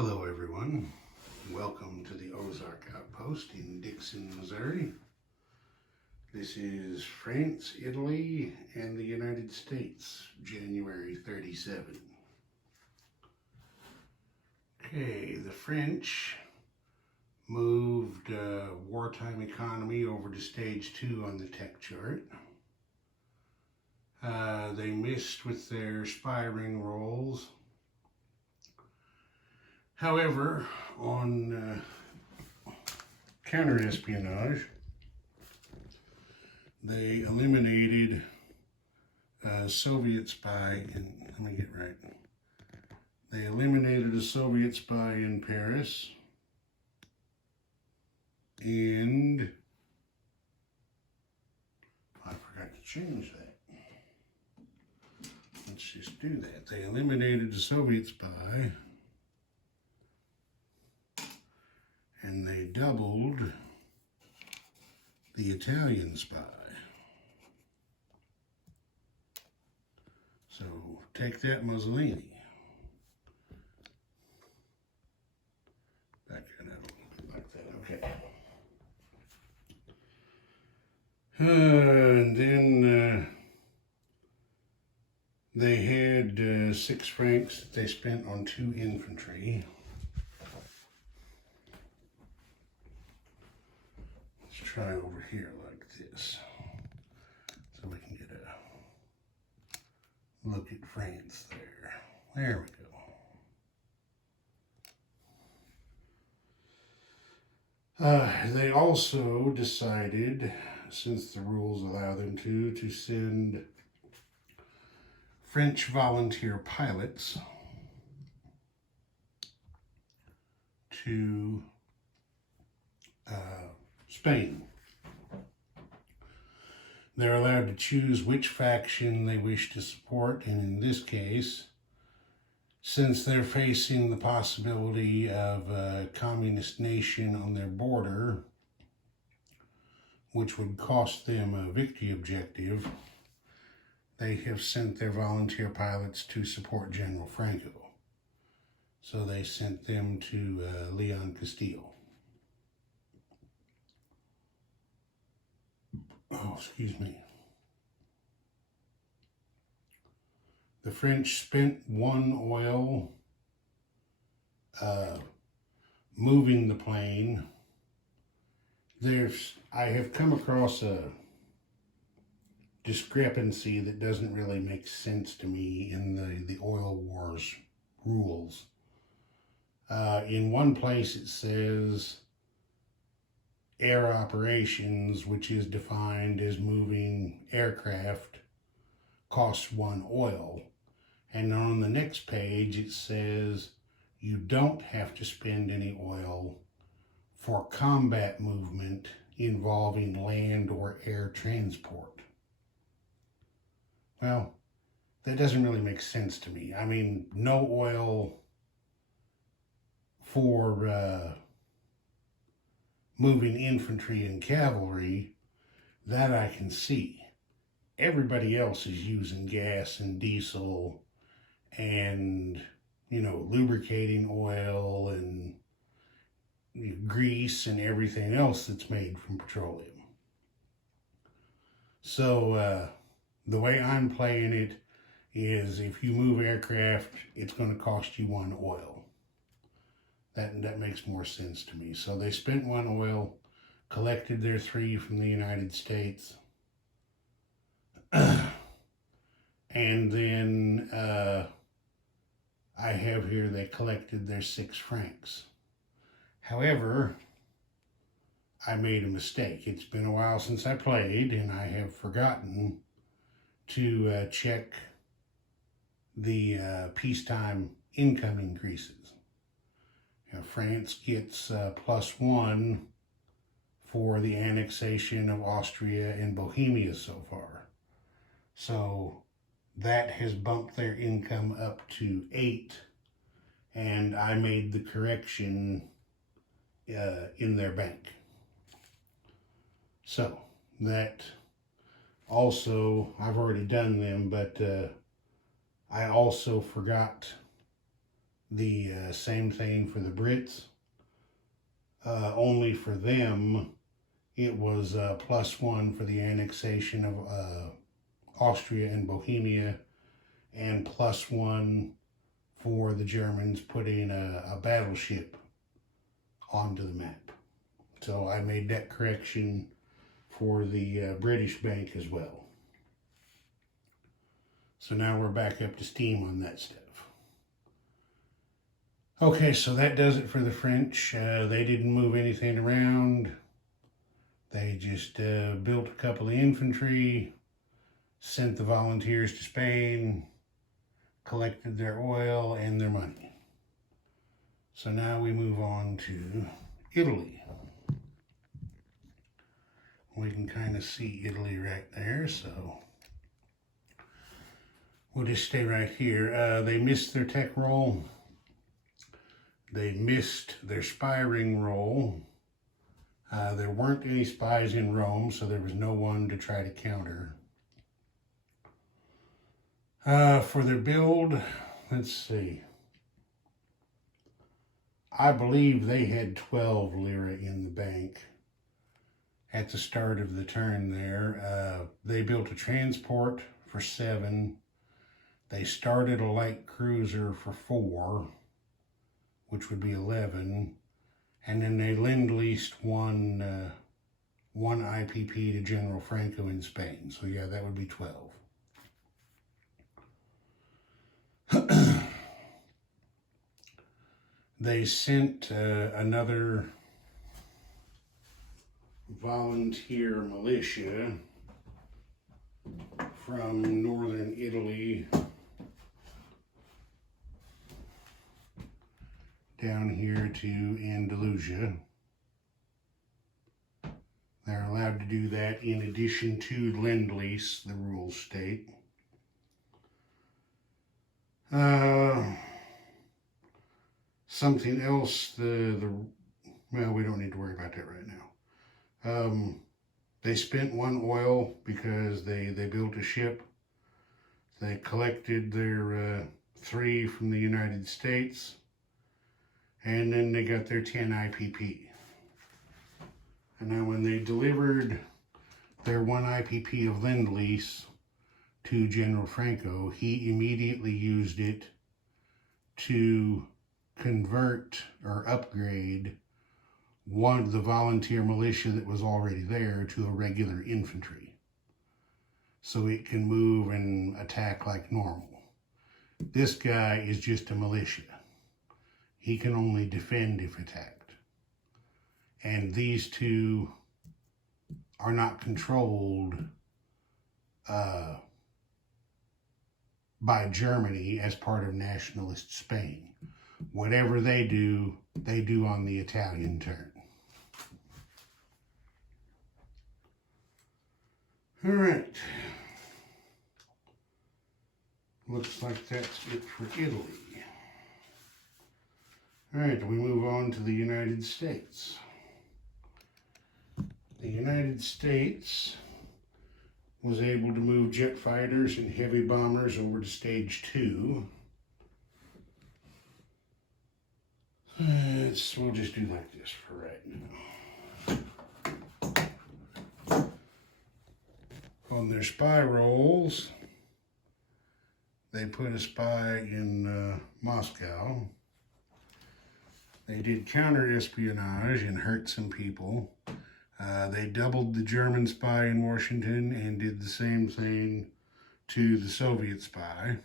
Hello everyone, welcome to the Ozark Outpost in Dixon, Missouri. This is France, Italy, and the United States, January 37. Okay, the French moved wartime economy over to stage 2 on the tech chart. They missed with their spy ring rolls. However, on counter-espionage, they eliminated a Soviet spy They eliminated a Soviet spy in Paris, and I forgot to change that. Let's just do that. They eliminated the Soviet spy, and they doubled the Italian spy. So take that, Mussolini. Back that out a little bit like that, okay. And then they had 6 francs that they spent on 2 infantry. Try over here like this so we can get a look at France there. There we go. They also decided, since the rules allow them to send French volunteer pilots to Spain. They're allowed to choose which faction they wish to support, and in this case, since they're facing the possibility of a communist nation on their border, which would cost them a victory objective, they have sent their volunteer pilots to support General Franco. So they sent them to Leon Castile. Oh, excuse me. The French spent 1 oil moving the plane. I have come across a discrepancy that doesn't really make sense to me in the oil wars rules. In one place it says air operations, which is defined as moving aircraft, costs 1 oil. And on the next page it says you don't have to spend any oil for combat movement involving land or air transport. Well, that doesn't really make sense to me. I mean, no oil for moving infantry and cavalry, that I can see. Everybody else is using gas and diesel and, lubricating oil and grease and everything else that's made from petroleum. So the way I'm playing it is if you move aircraft, it's going to cost you 1 oil. That makes more sense to me. So they spent 1 oil, collected their 3 from the United States, and then I have here they collected their 6 francs. However, I made a mistake. It's been a while since I played, and I have forgotten to check the peacetime income increases. France gets +1 for the annexation of Austria and Bohemia so far. So that has bumped their income up to 8, and I made the correction in their bank. So that also, I've already done them, but I also forgot The same thing for the Brits. Only for them, it was +1 for the annexation of Austria and Bohemia, and +1 for the Germans putting a battleship onto the map. So I made that correction for the British bank as well. So now we're back up to steam on that stuff. Okay, so that does it for the French. They didn't move anything around. They just built a couple of infantry, sent the volunteers to Spain, collected their oil and their money. So now we move on to Italy. We can kind of see Italy right there, so we'll just stay right here. They missed their tech roll. They missed their spy ring roll. There weren't any spies in Rome, so there was no one to try to counter. For their build, let's see. I believe they had 12 lira in the bank at the start of the turn there. They built a transport for 7. They started a light cruiser for 4, which would be 11. And then they lend-leased one IPP to General Franco in Spain. So yeah, that would be 12. They sent another volunteer militia from northern Italy down here to Andalusia. They're allowed to do that in addition to Lend-Lease, the rules state. Something else, well, we don't need to worry about that right now. They spent 1 oil because they built a ship. They collected their 3 from the United States. And then they got their 10 IPP. And now when they delivered their 1 IPP of Lend-Lease to General Franco, he immediately used it to convert or upgrade one of the volunteer militia that was already there to a regular infantry. So it can move and attack like normal. This guy is just a militia. He can only defend if attacked. And these two are not controlled by Germany as part of nationalist Spain. Whatever they do on the Italian turn. All right. Looks like that's it for Italy. All right, we move on to the United States. The United States was able to move jet fighters and heavy bombers over to stage 2. We'll just do like this for right now. On their spy rolls, they put a spy in Moscow. They did counter-espionage and hurt some people. They doubled the German spy in Washington and did the same thing to the Soviet spy.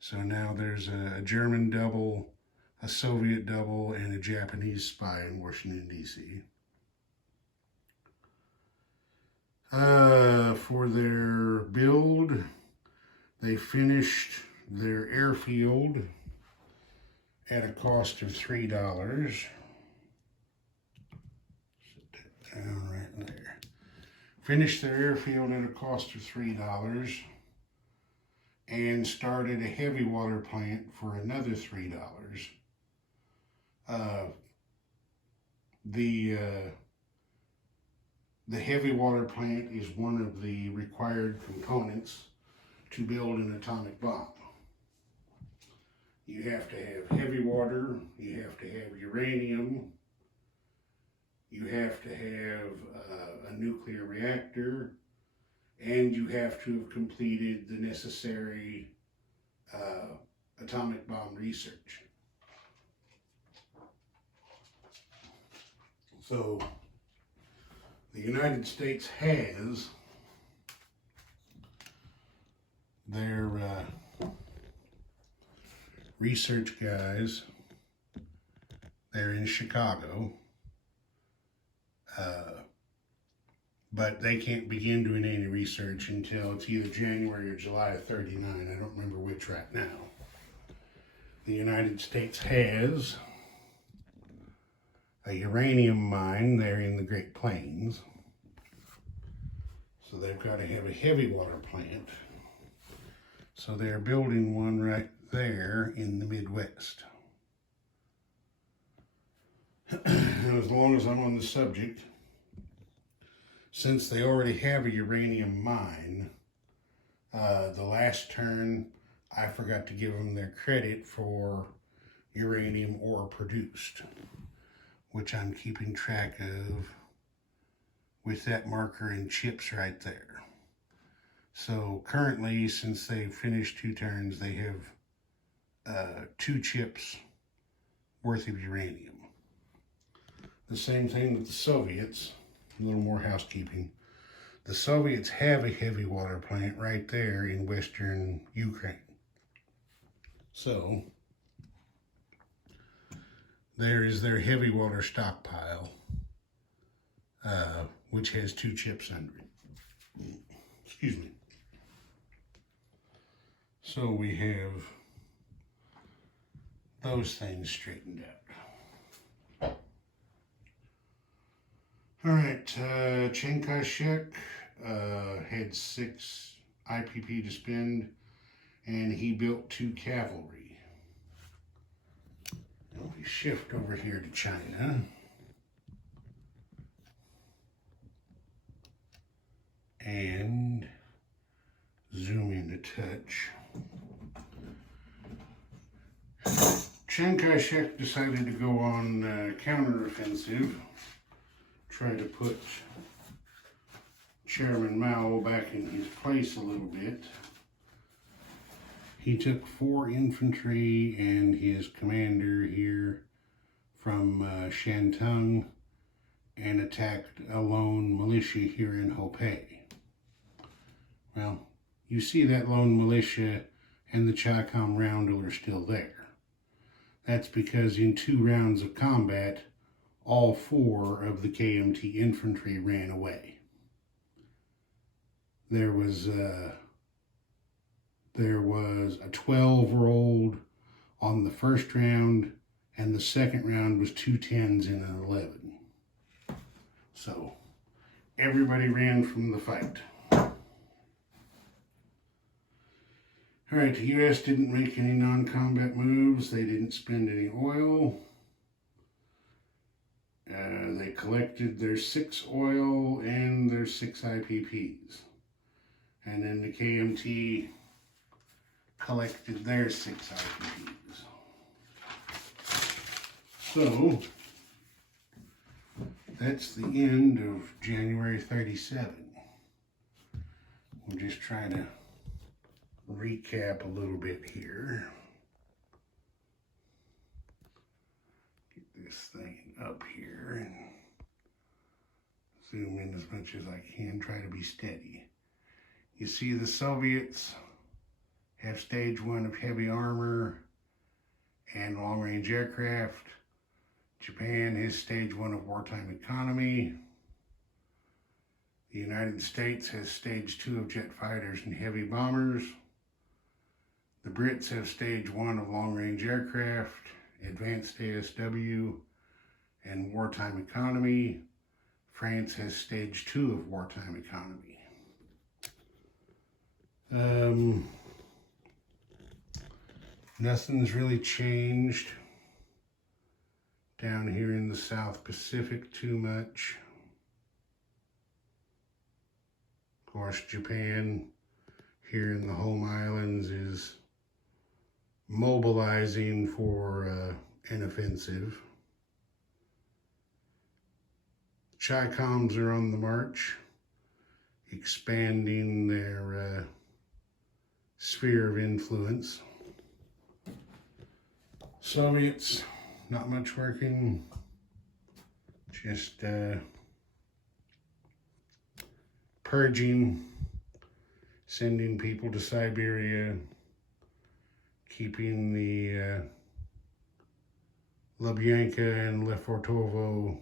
So now there's a German double, a Soviet double, and a Japanese spy in Washington, D.C. For their build, they finished their airfield at a cost of $3. Sit that down right there. Finished their airfield at a cost of $3 and started a heavy water plant for another $3. The heavy water plant is one of the required components to build an atomic bomb. You have to have heavy water, you have to have uranium, you have to have a nuclear reactor, and you have to have completed the necessary atomic bomb research. So the United States has their research guys. They're in Chicago, but they can't begin doing any research until it's either January or July of '39. I don't remember which right now. The United States has a uranium mine there in the Great Plains. So they've got to have a heavy water plant. So they're building one right there in the Midwest. And as long as I'm on the subject, since they already have a uranium mine, the last turn I forgot to give them their credit for uranium ore produced, which I'm keeping track of with that marker and chips right there. So currently, since they've finished 2 turns, they have 2 chips worth of uranium. The same thing with the Soviets, a little more housekeeping. The Soviets have a heavy water plant right there in western Ukraine. So there is their heavy water stockpile, which has 2 chips under it. Excuse me. So we have those things straightened out. All right, Chiang Kai-shek had 6 IPP to spend, and he built 2 cavalry. Now we shift over here to China. And zoom in a touch. Chiang Kai-shek decided to go on counteroffensive, try to put Chairman Mao back in his place a little bit. He took 4 infantry and his commander here from Shantung and attacked a lone militia here in Hopei. Well, you see that lone militia and the Chi-Com Roundel are still there. That's because in 2 rounds of combat, all 4 of the KMT infantry ran away. There was a 12 rolled on the first round, and the second round was 2 10s and an 11. So everybody ran from the fight. All right, the U.S. didn't make any non-combat moves. They didn't spend any oil. They collected their 6 oil and their 6 IPPs. And then the KMT collected their 6 IPPs. So that's the end of January 37. We'll just try to recap a little bit here. Get this thing up here and zoom in as much as I can, try to be steady. You see the Soviets have stage 1 of heavy armor and long-range aircraft. Japan has stage 1 of wartime economy. The United States has stage 2 of jet fighters and heavy bombers. The Brits have stage 1 of long-range aircraft, advanced ASW, and wartime economy. France has stage 2 of wartime economy. Nothing's really changed down here in the South Pacific too much. Of course, Japan here in the home islands is mobilizing for an offensive. Chi-coms are on the march, expanding their sphere of influence. Soviets, not much working, just purging, sending people to Siberia, keeping the Lubyanka and Lefortovo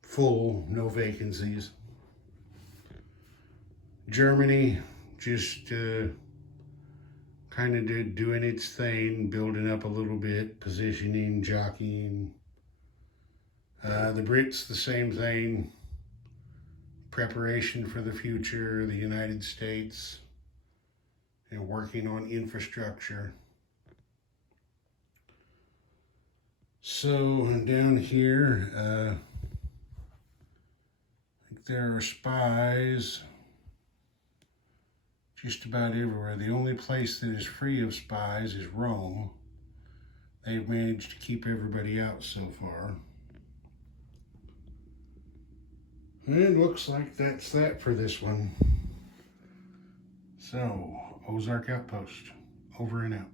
full, no vacancies. Germany just kind of doing its thing, building up a little bit, positioning, jockeying. The Brits, the same thing. Preparation for the future. The United States, and working on infrastructure. So down here, I think there are spies just about everywhere. The only place that is free of spies is Rome. They've managed to keep everybody out so far. And it looks like that's that for this one. So, Ozark Outpost, over and out.